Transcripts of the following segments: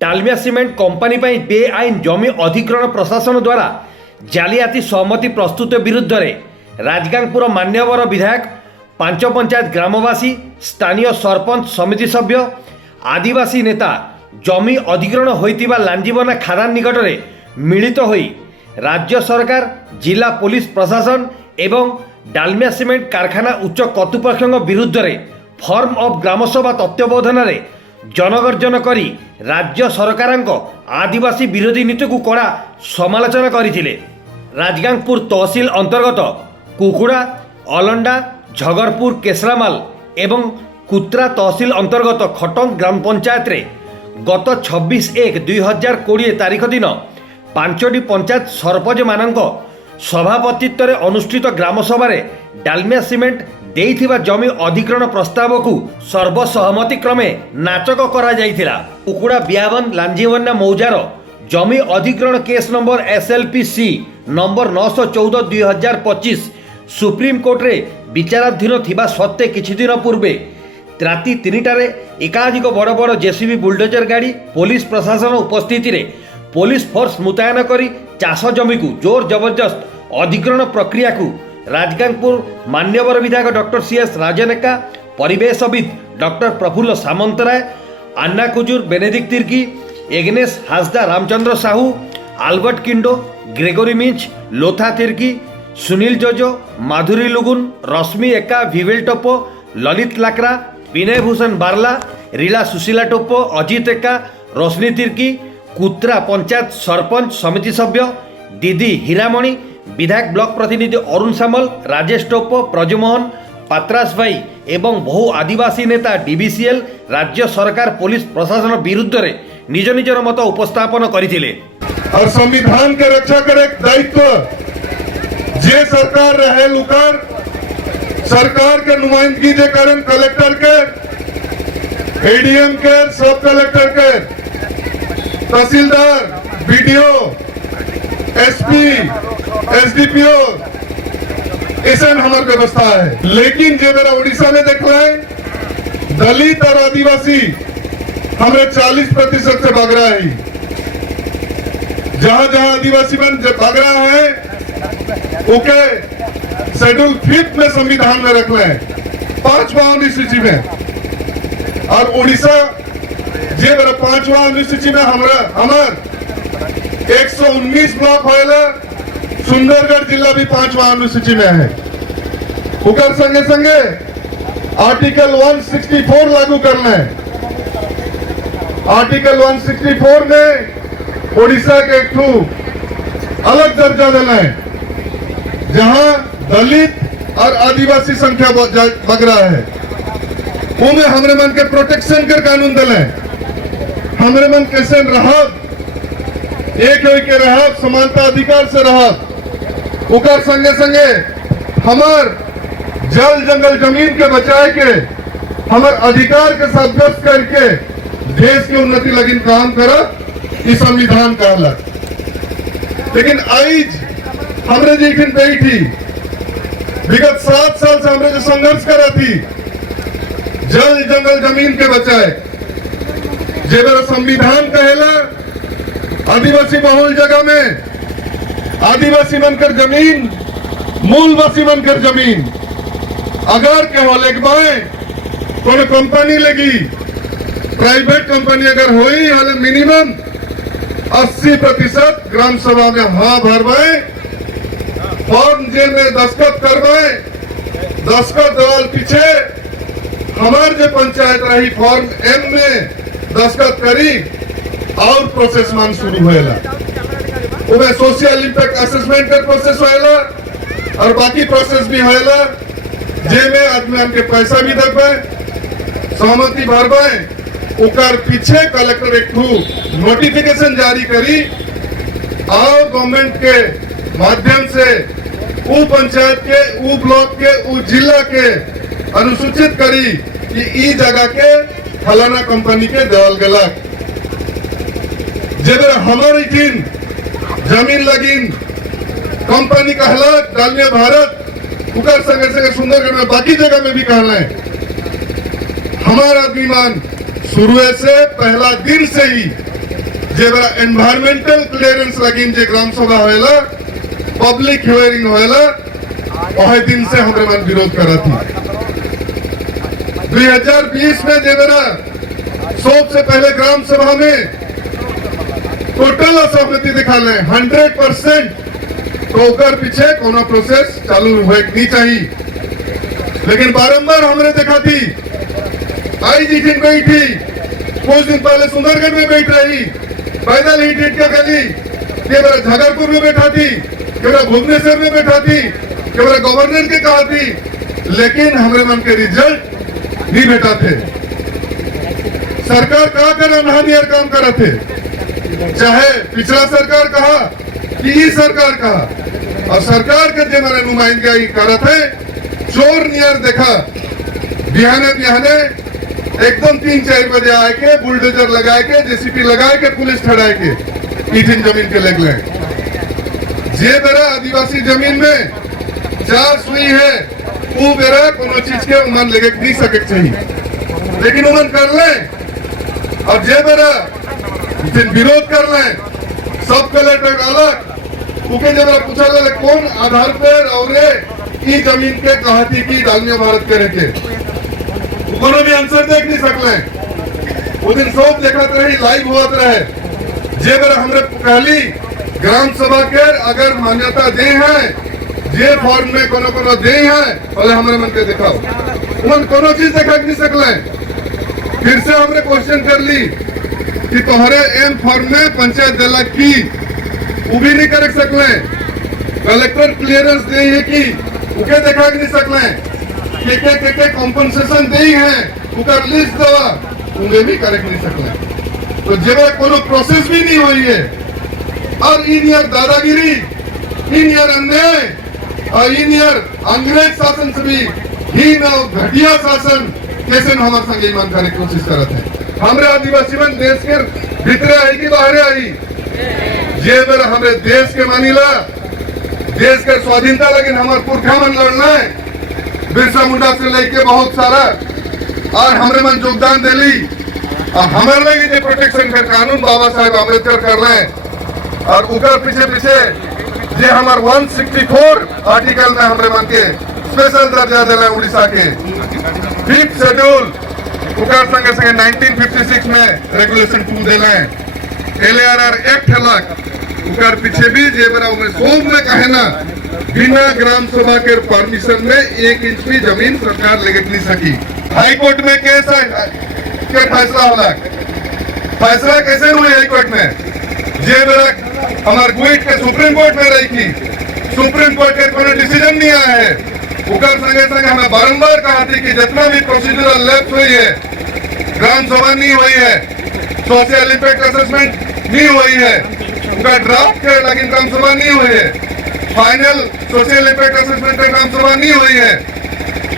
Dalmia cement company पर बेआईन जमी अधिग्रहण प्रशासन द्वारा जालियाती सहमति प्रस्तुत विरुद्ध में राजगांगपुर मान्यवर विधायक पांच पंचायत ग्रामवासी स्थानीय सरपंच समिति सभ्य आदिवासी नेता जमी अधिग्रहण होइतिबा लांजीबना खादान निकट में मिलित होई राज्य सरकार जिला पुलिस प्रशासन एवं डालमिया सिमेंट कारखाना उच्च कर्तृपक्ष विरुद्ध में फॉर्म ऑफ ग्रामसभा तत्वावधान में जनगर्जन करी राज्य सरकार आदिवासी विरोधी नीति को कड़ा समालोचना करथिले। राजगांगपुर तहसील अंतर्गत कुकुड़ा अलंडा झगरपुर केसरामाल एवं कुत्रा तहसील अंतर्गत खटंग ग्राम पंचायत रे गत 26/1/2020 तारीख दिन 5टी पंचायत सरपंच मानक सभापतित्व रे अनुष्ठित ग्रामसभा डालमिया सिमेंट देइथिबा जमी अधिग्रहण प्रस्ताव को सर्वसहमति क्रमे नाचक करा जाइथिला। कुकुड़ा बियाबन लांजीवन्ना मौजार जमी अधिग्रहण case number SLPC number 914/2025 supreme court रे विचाराधीन थिबा सत्ते किछि दिन पूर्वे राति 3टारे एकाधिक बड़ बड़ जेसीबी बुलडोजर गाड़ी पुलिस प्रशासन उपस्थिति रे पुलिस फोर्स मुतयन करी चाष जमी को जोर जबरदस्त अधिग्रहण प्रक्रिया को राजगांगपुर मान्यवर विधायक डॉक्टर CS राजनेका परिवेशविद डॉक्टर प्रफुल्ल सामंतराय अन्ना कुजूर बेनेडिक्ट तिर्की एग्नेस हासदा रामचंद्र साहू आल्बर्ट किंडो ग्रेगोरी मिंच लोथा तिर्की सुनील जोजो माधुरी लुगुन रश्मि एका विवेल टोपो ललित लाकरा विनय भूषण बारला रीला सुशीला टोपो अजित एका रोशनी तिर्की कुत्रा पंचायत सरपंच समिति सभ्य दीदी हीरामणि विधायक ब्लॉक प्रतिनिधि अरुण सामल राजेश टोपो ब्रजमोहन पात्रास भाई एवं बहु आदिवासी नेता DBCL राज्य सरकार पुलिस प्रशासन विरुद्ध रे निज निजर मत उपस्थापन करथिले। और संविधान के रक्षा करे दायित्व जे सरकार रहे लुकर सरकार के नुमाइंदगी जे करन कलेक्टर के ADM के सब कलेक्टर के तहसीलदार BDO SP SDPO ऐसा हमारी व्यवस्था है। लेकिन जो मेरा उड़ीसा में देख रहे हैं दलित और आदिवासी हमें 40% से भाग रहा है। जहां जहां आदिवासी में भाग रहा है ओके शेड्यूल 5 में संविधान में रख रहे हैं 5वां अनुसूची में और उड़ीसा जे मेरा 5वां अनुसूची में हमार 119 ब्लॉक होएला सुंदरगढ़ जिला भी 5वां अनुसूची में है। उकर संगे संगे आर्टिकल 164 लागू करना है। आर्टिकल 164 में ओडिशा के एक अलग दर्जा देना है जहां दलित और आदिवासी संख्या बढ़ रहा है। उनमें हमरे मन के प्रोटेक्शन के कानून दिले हमरे मन कैसे रहब एक के रहब समानता अधिकार से रहब उकर संगे संगे हमार जल जंगल जमीन के बचाए के हमार अधिकार के साब्यस्त करके देश की उन्नति लगी काम कर इस संविधान कहला। लेकिन आज हमरे जी बैठी विगत 7 साल से हमरे जो संघर्ष करा थी जल जंगल जमीन के बचाए जे मेरा संविधान कहला आदिवासी बहुल जगह में आदिवासी बनकर जमीन मूलवासी बनकर जमीन अगर के हो लेगबाए कोई कंपनी लगी प्राइवेट कंपनी अगर हुई हाले मिनिमम 80% ग्राम सभा में हाँ भरवाए फॉर्म जे में दस्तखत करवाए दस्तखत दवाल पीछे हमारे जो पंचायत रही फॉर्म M में दस्तखत करी और प्रोसेस मान शुरू होएला उमें सोशल इम्पैक्ट असेसमेंट का प्रोसेस होएला और बाकी प्रोसेस भी होएला जे में आदमी के पैसा भी देबे सहमति भरबे उकर पीछे कलेक्टर एक नोटिफिकेशन जारी करी और गवर्नमेंट के माध्यम से वो पंचायत के वो ब्लॉक के वो जिला के अनुसूचित करी कि ई जगह के फलाना कंपनी के देवल गलक जब हमारी टीम जमीन लगिन कंपनी कहला डालमिया भारत उकर संगे संगे सुंदरगढ़ में बाकी जगह में भी कहना है। हमारा आदमी मान शुरू से पहला दिन से ही जे बरा एनवायरमेंटल क्लियरेंस लगिन जे ग्राम सभा होएला पब्लिक हियरिंग होएला वह दिन से हमरे मन विरोध करा थी 2020 में जे बरा सबसे पहले ग्राम सभा में टोटल असहमति दिखा ले 100% तो ओकर पीछे कोनो प्रोसेस चालू होए नहीं चाहिए। लेकिन बारंबार हमने देखा थी आई जी दिन गई थी कुछ दिन पहले सुंदरगढ़ में बैठ रही पैदल ही टिट के गली के बड़ा झगड़पुर में बैठा थी के बड़ा भुवनेश्वर में बैठा थी के बड़ा गवर्नर के कहा थी, लेकिन हमारे मन के रिजल्ट नहीं बेटा थे। सरकार कहा कर अनहानियर काम करा थे, चाहे पिछला सरकार कहा कि ये सरकार कहा, और सरकार के जो हमारे नुमाइंदगी करा थे चोर नियर देखा बिहाने बिहाने एकदम 3-4 बजे आए के बुलडोजर लगाए के जेसीपी लगाए के पुलिस ठहराए के ईटिन जमीन के लेग ले जे बेरा आदिवासी जमीन में 4 सुई है वो बेरा कोनो चीज के उमन लेके नहीं सके चाहिए, लेकिन उमन कर ले और जे बेरा विरोध कर ले सब कलेक्टर अलग उके जब पूछा ले कौन आधार पर और ये जमीन के कहा थी कि डालमिया भारत करे के कोनो भी आंसर देख नहीं सकले। वो दिन सब देखते रही लाइव होत रहे जे बेरा हमरे कहली ग्राम सभा के अगर मान्यता दे हैं जे फॉर्म में कोनो कोनो दे हैं पहले हमारे मन के दिखाओ, उन कोनो चीज देखा नहीं सकले। फिर से हमने क्वेश्चन कर ली कि तुम्हारे एम फॉर्म में पंचायत दिला की वो भी नहीं कर सकले, कलेक्टर क्लियरेंस दे है कि उके देखा नहीं सकले, के कॉम्पनसेशन दे हैं उकर लिस्ट दवा उन्हें भी करेक्ट नहीं सकले। तो जब कोनो प्रोसेस भी नहीं हुई है और इन यार दादागिरी इन यार अन्याय और इन यार अंग्रेज शासन से भी ही ना घटिया शासन कैसे न हमारे संग ईमान करने की कोशिश करते हैं। हमारे आदिवासी मन देश के भीतर आई कि बाहर आई जे बेर हमारे देश के मानीला देश के स्वाधीनता लेकिन हमारे पुरखा मन लड़ना है बिरसा मुंडा से लेके बहुत सारा और हमारे मन योगदान दिली और हमारे लगे जो प्रोटेक्शन का कानून बाबा साहेब अम्बेडकर कर रहे हैं और उकर पीछे पीछे जे हमारे 164 आर्टिकल में हमारे मन के स्पेशल दर्जा दिला उड़ीसा के 5th शेड्यूल उकर संगे संगे 1956 में रेगुलेशन 2 दिला LARR एक्ट हलक उकर पीछे भी जे बरा उन्हें सोम में कहे ना बिना ग्राम सभा के परमिशन में 1 इंच भी जमीन सरकार लेके नहीं सकी। हाई कोर्ट में केस के फैसला होला, फैसला कैसे हुए हाई कोर्ट में जे बेरा हमारे गुइट के सुप्रीम कोर्ट में रही थी, सुप्रीम कोर्ट के कोई डिसीजन नहीं आया है। उकर संगे संगे हमें बारंबार कहा थी कि जितना भी प्रोसीजरल लैप्स हुई है, ग्राम सभा नहीं हुई है, सोशल इम्पैक्ट असेसमेंट नहीं हुई है, उनका ड्राफ्ट के लेकिन ग्राम सभा नहीं हुई है, फाइनल सोशल इम्पैक्ट असेसमेंट पे ग्राम सभा नहीं हुई है,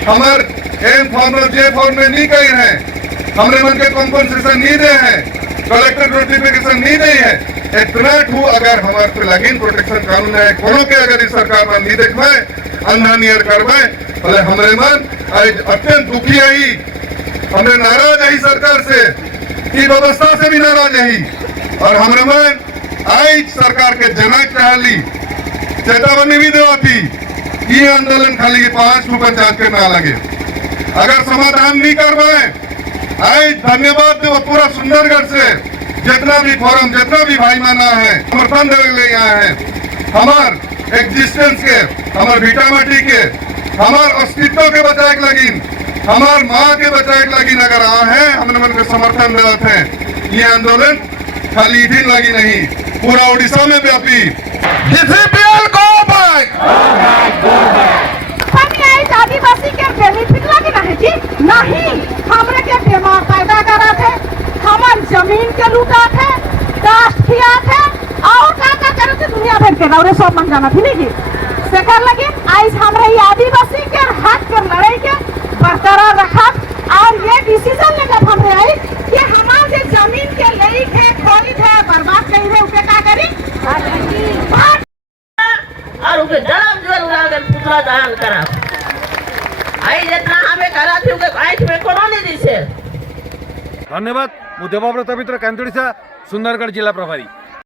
हमारे एम फॉर्म और जे फॉर्म में नहीं गए हैं, हमने मन के कॉम्पनसेशन नहीं दे हैं, कलेक्टर नोटिफिकेशन नहीं दी है। इतना ठू अगर हमारे पे लगिन प्रोटेक्शन कानून है कोनो के अगर इस सरकार में नहीं देखवे अंधा नियर करवे भले हमरे मन आज अत्यंत दुखी आई, हमने नाराज आई सरकार से की व्यवस्था से भी नाराज आई और हमरे मन आज सरकार के जनक कहली चेतावनी भी देवा थी ये आंदोलन खाली 5 पंचायत के ना लगे अगर समाधान नहीं करवाए। आज धन्यवाद देव पूरा सुंदरगढ़ से जितना भी फोरम जितना भी भाई माना है समर्थन देवे ले आए हैं, हमार एग्जिस्टेंस के हमार विटामिटी के हमार अस्तित्व के बचाए लगिन हमार माँ के बचाए लगिन अगर आ है हमने मन के समर्थन देते हैं। ये आंदोलन खाली दिन लगी नहीं पूरा उड़ीसा में व्यापी डीसीपीएल को आदिवासी के बेनिफिट लगे ना है कि नहीं हमरे के दिमाग पैदा करा थे हमार जमीन के लूटा थे कास्ट किया थे और का करे थे दुनिया भर के और सब मन जाना थी नहीं से कर लगे आज हमरे ये आदिवासी के हक के लड़ाई के बरकरार रखा और ये डिसीजन लेकर हमरे आई कि हमारे जमीन के लई है खरीद है बर्बाद नहीं है उसे का करी और उनके जन्म जुअल उड़ाकर पुतला दहन करा आई जितना हमें करा थी उनके आँख में कोनो नहीं दिसे। धन्यवाद ମୁଁ ଦେବବ୍ରତ ମିତ୍ର କାନ୍ଦୁଡ଼ିସା ସୁନ୍ଦରଗଡ଼ ଜିଲ୍ଲା ପ୍ରଭାରୀ।